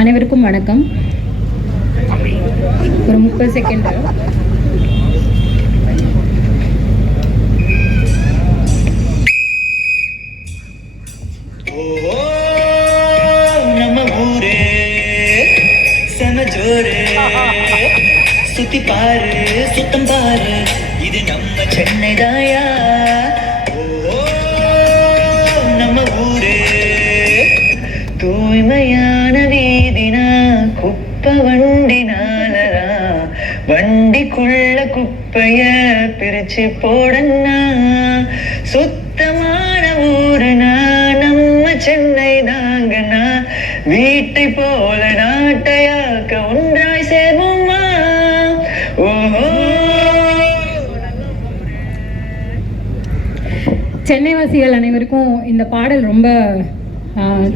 அனைவருக்கும் வணக்கம். ஒரு 30 செகண்ட். நம்ம ஊரே செமஜோரே, சுத்தி பாரு சுத்தம் பாரு, இது நம்ம சென்னை தாயா. நம்ம ஊரே தூய்மையான வீதினா குப்பை வண்டினாலரா, வண்டிக்குள்ள குப்பைய பிரிச்சு போடனா, சுத்தமான ஊருனா நம்ம சென்னை தாங்கனா, வீட்டை போல நாட்டையாக்க ஒன்றாய் சேர்வோமா. ஓஹோ, சென்னைவாசிகள் அனைவருக்கும் இந்த பாடல் ரொம்ப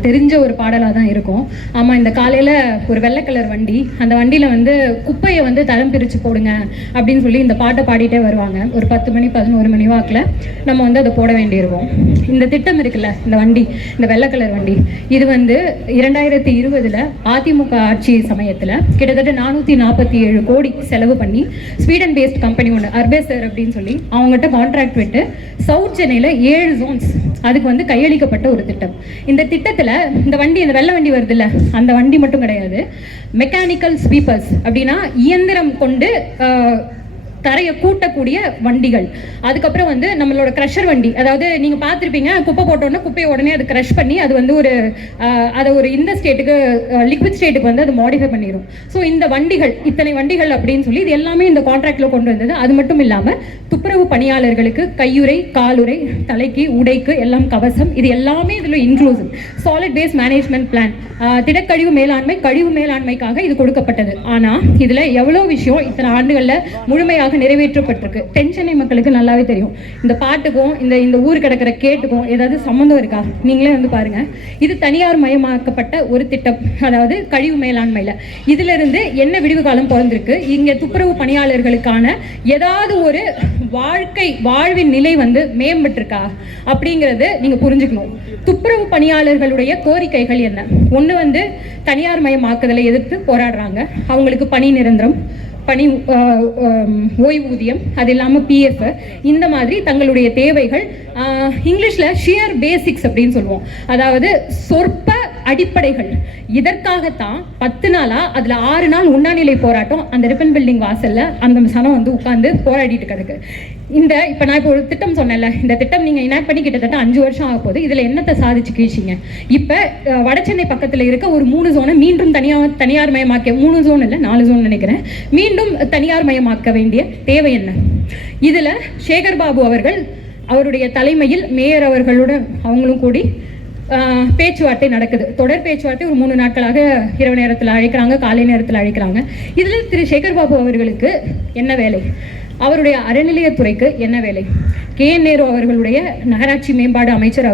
தெரிஞ்ச ஒரு பாடலாக தான் இருக்கும். ஆமாம், இந்த காலையில் ஒரு வெள்ளை கலர் வண்டி, அந்த வண்டியில் வந்து குப்பையை வந்து தரம் பிரித்து போடுங்க அப்படின்னு சொல்லி இந்த பாட்டை பாடிட்டே வருவாங்க. ஒரு 10 மணி 11 மணி வாக்கில் நம்ம வந்து அதை போட வேண்டியிருக்கும். இந்த திட்டம் இருக்குல்ல, இந்த வண்டி, இந்த வெள்ளை கலர் வண்டி, இது வந்து 2020 அதிமுக ஆட்சி சமயத்தில் கிட்டத்தட்ட 447 கோடி செலவு பண்ணி ஸ்வீடன் பேஸ்ட் கம்பெனி ஒன்று, அர்பேசர் அப்படின்னு சொல்லி அவங்ககிட்ட கான்ட்ராக்ட் விட்டு சவுத் சென்னையில் 7 ஜோன்ஸ் அதுக்கு வந்து கையளிக்கப்பட்ட ஒரு திட்டம். இந்த திட்டத்தில் இந்த வண்டி, இந்த வெள்ளை வண்டி வருது இல்லை, அந்த வண்டி மட்டும் கிடையாது, மெக்கானிக்கல் ஸ்வீப்பர்ஸ் அப்படின்னா இயந்திரம் கொண்டு தரையை கூட்டக்கூடிய வண்டிகள், அதுக்கப்புறம் வந்து நம்மளோட க்ரஷர் வண்டி, அதாவது நீங்கள் பார்த்துருப்பீங்க, குப்பை போட்டோன்னா குப்பையை உடனே அது க்ரஷ் பண்ணி அது வந்து ஒரு அதை ஒரு இந்த ஸ்டேட்டுக்கு, லிக்விட் ஸ்டேட்டுக்கு வந்து அது மாடிஃபை பண்ணிடும். ஸோ இந்த வண்டிகள், இத்தனை வண்டிகள் அப்படின்னு சொல்லி இது எல்லாமே இந்த கான்ட்ராக்டில் கொண்டு வந்தது. அது மட்டும் இல்லாமல் துப்புரவு பணியாளர்களுக்கு கையுறை, காலுறை, தலைக்கு, உடைக்கு எல்லாம் கவசம், இது எல்லாமே இதில் inclusive. Solid waste management plan, திடக்கழிவு மேலாண்மை, கழிவு மேலாண்மைக்காக இது கொடுக்கப்பட்டது. ஆனால் இதில் எவ்வளோ விஷயம் இத்தனை ஆண்டுகளில் முழுமையாக நிறைவேற்றப்பட்டிருக்கு. தென்சென்னை மக்களுக்கு நல்லாவே தெரியும். இந்த பாட்டுக்கும் இந்த ஊர் கிடக்கிற கேட்டுக்கும் ஏதாவது சம்மந்தம் இருக்கா? நீங்களே வந்து பாருங்க. இது தனியார் மயமாக்கப்பட்ட ஒரு திட்டம், அதாவது கழிவு மேலாண்மையில. இதுல இருந்து என்ன விடிவு காலம் பிறந்திருக்கு, இங்க துப்புரவு பணியாளர்களுக்கான ஏதாவது ஒரு வாழ்வின் நிலை வந்து மேம்பட்டிருக்கா அப்படிங்கிறது நீங்க புரிஞ்சுக்கணும். துப்புரவு பணியாளர்களுடைய கோரிக்கைகள் என்ன? ஒன்று வந்து தனியார் மயமாக்குதலை எதிர்த்து போராடுறாங்க. அவங்களுக்கு பணி நிரந்தரம், பணி ஓய்வூதியம், அது இல்லாமல் PF, இந்த மாதிரி தங்களுடைய தேவைகள், இங்கிலீஷில் ஷியர் பேசிக்ஸ் அப்படின்னு சொல்லுவோம், அதாவது சொற்ப அடிப்படைகள். இதற்காகத்தான் 10 நாளா அதில் 6 நாள் உண்ணாநிலை போராட்டம் அந்த ரிப்பன் பில்டிங் வாசல்ல அந்த சனம் வந்து உட்காந்து போராடிட்டு கிடக்கு. இப்போ நான் இப்போ ஒரு திட்டம் சொன்னேன்ல, இந்த திட்டம் நீங்கள் இனாக்ட் பண்ணி கிட்டத்தட்ட 5 வருஷம் ஆக போகுது. இதில் என்னத்தை சாதிச்சு கீழ்ச்சிங்க? இப்போ வடசென்னை பக்கத்தில் இருக்க ஒரு 3 ஜோனை மீண்டும் தனியார் மயமாக்க, 3 ஜோன் இல்லை 4 ஜோன் நினைக்கிறேன், மீண்டும் தனியார் மயமாக்க வேண்டிய தேவை என்ன? இதில் சேகர் பாபு அவர்கள் அவருடைய தலைமையில் மேயர் அவர்களுடன் அவங்களும் கூடி பேச்சுவார்த்தை நடக்குது. தொடர் பேச்சுவார்த்தை ஒரு 3 நாட்களாக இரவு நேரத்தில் அழைக்கிறாங்க, காலை நேரத்தில் அழைக்கிறாங்க. இதில் திரு சேகர் பாபு அவர்களுக்கு என்ன வேலை? அவருடைய அறநிலையத்துறைக்கு என்ன வேலை? KN நேரு அவர்களுடைய நகராட்சி மேம்பாடு அமைச்சர்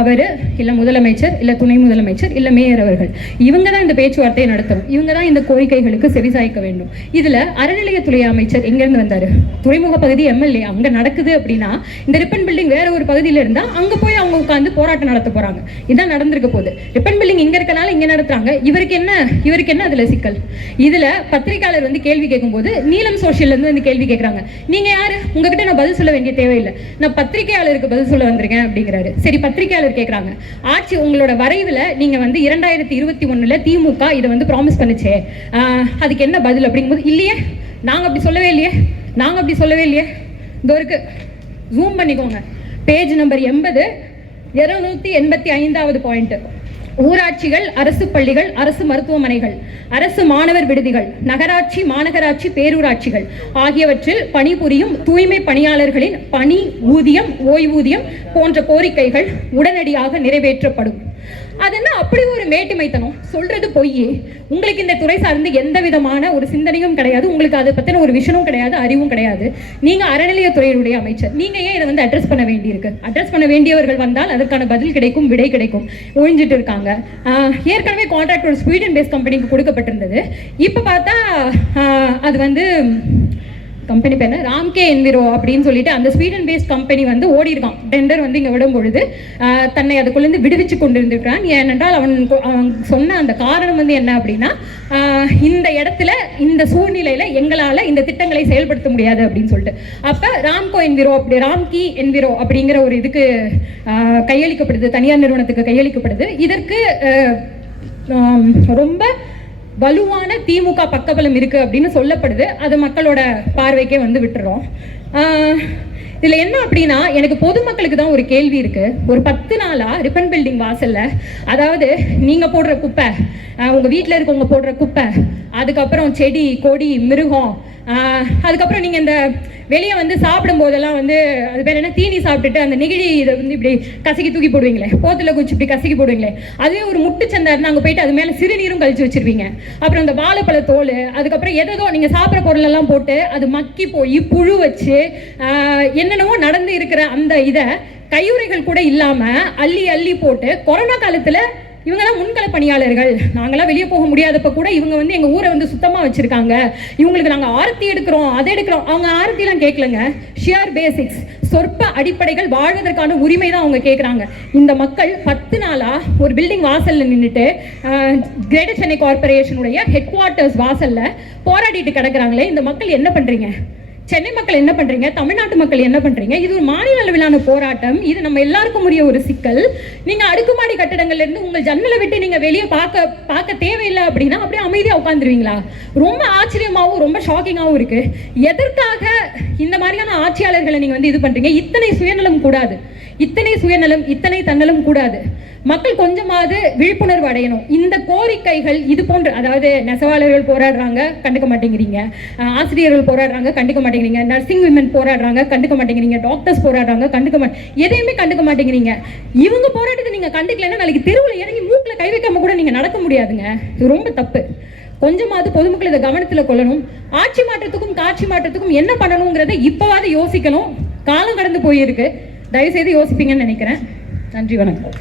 அவர் இல்லை முதலமைச்சர், இல்லை துணை முதலமைச்சர், இல்லை மேயர் அவர்கள், இவங்க தான் இந்த பேச்சுவார்த்தையை நடத்தணும். இவங்க தான் இந்த கோரிக்கைகளுக்கு செவிசாய்க்க வேண்டும். இதில் அறநிலையத்துறை அமைச்சர் எங்கேருந்து வந்தார்? துறைமுக பகுதி MLA. அங்கே நடக்குது அப்படின்னா இந்த ரிப்பன் பில்டிங் வேற ஒரு பகுதியில் இருந்தால் அங்கே போய் அவங்க உட்காந்து போராட்டம் நடத்த போகிறாங்க. இதான் நடந்திருக்க போகுது. ரிப்பன் பில்டிங் இங்கே இருக்கனால இங்கே நடத்துறாங்க. இவருக்கு என்ன அதில் சிக்கல்? இதில் பத்திரிகையாளர் வந்து கேள்வி கேட்கும்போது நீலம் சோஷியல்லேருந்து வந்து கேள்வி கேட்குறாங்க. நீங்கள் யார்? உங்ககிட்ட நான் பதில் சொல்ல வேண்டிய தேவையில்லை, நான் பத்திரிகையாளருக்கு பதில் சொல்ல வந்திருக்கேன் அப்படிங்கிறாரு. சரி, பத்திரிகையாளர் கேட்கறாங்க, ஆட்சி உங்களோட வரைவில் நீங்க வந்து 2021 திமுக இதை வந்து ப்ராமிஸ் பண்ணுச்சே, அதுக்கு என்ன பதில் அப்படிங்கும்போது, இல்லையே நாங்க அப்படி சொல்லவே இல்லையே. இதோ இருக்கு, ஜூம் பண்ணிக்கோங்க, பேஜ் நம்பர் 80, 285வது பாயிண்ட். ஊராட்சிகள், அரசு பள்ளிகள், அரசு மருத்துவமனைகள், அரசு மாணவர் விடுதிகள், நகராட்சி, மாநகராட்சி, பேரூராட்சிகள் ஆகியவற்றில் பணிபுரியும் தூய்மை பணியாளர்களின் பணி ஊதியம், ஓய்வூதியம் போன்ற கோரிக்கைகள் உடனடியாக நிறைவேற்றப்படும். அது என்ன அப்படி ஒரு மேட்டுமைத்தனம்? சொல்றது பொய்யே. உங்களுக்கு இந்த துறை சார்ந்து எந்த விதமான ஒரு சிந்தனையும் கிடையாது, உங்களுக்கு அதை பத்தின ஒரு விஷனும் கிடையாது, அறிவும் கிடையாது. நீங்க அறநிலையத்துறையுடைய அமைச்சர், நீங்க ஏன் இதை வந்து அட்ரஸ் பண்ண வேண்டியிருக்கு? அட்ரஸ் பண்ண வேண்டியவர்கள் வந்தால் அதற்கான பதில் கிடைக்கும், விடை கிடைக்கும். ஒழிஞ்சிட்டு இருக்காங்க. ஏற்கனவே கான்ட்ராக்ட் ஒரு ஸ்வீடன் பேஸ்ட் கம்பெனிக்கு கொடுக்கப்பட்டிருந்தது. இப்ப பார்த்தா அது வந்து கம்பெனி பேர் ராம்கே என்விரோ அப்படின்னு சொல்லிட்டு அந்த ஸ்வீடன் பேஸ்ட் கம்பெனி வந்து ஓடி இருக்கான். டெண்டர் வந்து இங்கே விடும் பொழுது தன்னை அதுக்குள்ளேருந்து விடுவிச்சு கொண்டு இருந்திருக்கிறான். ஏனென்றால் அவன் சொன்ன அந்த காரணம் வந்து என்ன அப்படின்னா, இந்த இடத்துல இந்த சூழ்நிலையில எங்களால் இந்த திட்டங்களை செயல்படுத்த முடியாது அப்படின்னு சொல்லிட்டு. அப்போ ராம்கி என்விரோ அப்படிங்கிற ஒரு இதுக்கு கையளிக்கப்படுது, தனியார் நிறுவனத்துக்கு கையளிக்கப்படுது. இதற்கு ரொம்ப வலுவான திமுக பக்கபலம் இருக்கு அப்படின்னு சொல்லப்படுது. அது மக்களோட பார்வைக்கே வந்து விட்டுறோம். இதில் என்ன அப்படின்னா, எனக்கு பொதுமக்களுக்கு தான் ஒரு கேள்வி இருக்கு. ஒரு 10 நாளா ரிப்பன் பில்டிங் வாசல்ல, அதாவது நீங்க போடுற குப்பை, உங்க வீட்டில் இருக்கவங்க போடுற குப்பை, அதுக்கப்புறம் செடி கொடி மிருகம், அதுக்கப்புறம் நீங்க இந்த வெளியே வந்து சாப்பிடும் போதெல்லாம் வந்து அது பேர் என்ன, தீனி சாப்பிட்டுட்டு அந்த நெகிழி இதை வந்து இப்படி கசக்கி தூக்கி போடுவீங்களே, போத்துல குச்சி இப்படி கசக்கி போடுவீங்களே, அதுவே ஒரு முட்டுச்சந்தா இருந்தால் அங்கே போயிட்டு அது மேலே சிறுநீரும் கழிச்சு வச்சிருவீங்க. அப்புறம் அந்த வாழைப்பழ தோல், அதுக்கப்புறம் எதோ நீங்க சாப்பிட்ற பொருளெல்லாம் போட்டு அது மக்கி போய் புழு வச்சு என்னென்னவோ நடந்து இருக்கிற அந்த இதை கையுறைகள் கூட இல்லாம அள்ளி அள்ளி போட்டு, கொரோனா காலத்துல இவங்கெல்லாம் முன்கள பணியாளர்கள், நாங்களாம் வெளியே போக முடியாதப்ப கூட இவங்க வந்து எங்கள் ஊரை வந்து சுத்தமாக வச்சுருக்காங்க, இவங்களுக்கு நாங்கள் ஆரத்தி எடுக்கிறோம் அதை எடுக்கிறோம். அவங்க ஆரத்திலாம் கேட்கலங்க, ஷியர் பேசிக்ஸ், சொற்ப அடிப்படைகள், வாழ்வதற்கான உரிமை தான் அவங்க கேட்குறாங்க. இந்த மக்கள் 10 நாளாக ஒரு பில்டிங் வாசலில் நின்றுட்டு கிரேட்டர் சென்னை கார்பரேஷனுடைய ஹெட் குவார்ட்டர்ஸ் வாசலில் போராடிட்டு கிடக்குறாங்களே, இந்த மக்கள் என்ன பண்ணுறீங்க? சென்னை மக்கள் என்ன பண்றீங்க? தமிழ்நாட்டு மக்கள் என்ன பண்றீங்க? இது ஒரு மாநில அளவிலான போராட்டம். இது நம்ம எல்லாருக்கும் உரிய ஒரு சிக்கல். நீங்க அடுக்குமாடி கட்டடங்கள்ல இருந்து உங்கள் ஜன்னலை விட்டு நீங்க வெளியே பார்க்க தேவையில்லை அப்படின்னா அப்படியே அமைதியா உட்காந்துருவீங்களா? ரொம்ப ஆச்சரியமாகவும் ரொம்ப ஷாக்கிங்காகவும் இருக்கு. எதற்காக இந்த மாதிரியான ஆட்சியாளர்களை நீங்க வந்து இது பண்றீங்க? இத்தனை சுயநலம் கூடாது, இத்தனை சுயநலம், இத்தனை தன்னலம் கூடாது. மக்கள் கொஞ்சமாவது விழிப்புணர்வு அடையணும். இந்த கோரிக்கைகள் இது போன்ற, அதாவது நெசவாளர்கள் போராடுறாங்க, கண்டுக்க மாட்டேங்கிறீங்க. ஆசிரியர்கள் போராடுறாங்க, கண்டுக்க மாட்டேங்கிறீங்க. நர்சிங் விமன் போராடுறாங்க, கண்டுக்க மாட்டேங்கிறீங்க. டாக்டர்ஸ் போராடுறாங்க, எதையுமே கண்டுக்க மாட்டேங்கிறீங்க. இவங்க போராட்டத்தை நீங்க கண்டுக்கலைன்னா நாளைக்கு தெருவில் இறங்கி மூக்கில் கை வைக்காம கூட நீங்க நடக்க முடியாதுங்க. இது ரொம்ப தப்பு. கொஞ்சமாவது பொதுமக்கள் இதை கவனத்தில் கொள்ளணும். ஆட்சி மாற்றத்துக்கும் காட்சி மாற்றத்துக்கும் என்ன பண்ணணுங்கிறத இப்போவாது யோசிக்கணும். காலம் கடந்து போயிருக்கு. தயவுசெய்து யோசிப்பீங்கன்னு நினைக்கிறேன். நன்றி, வணக்கம்.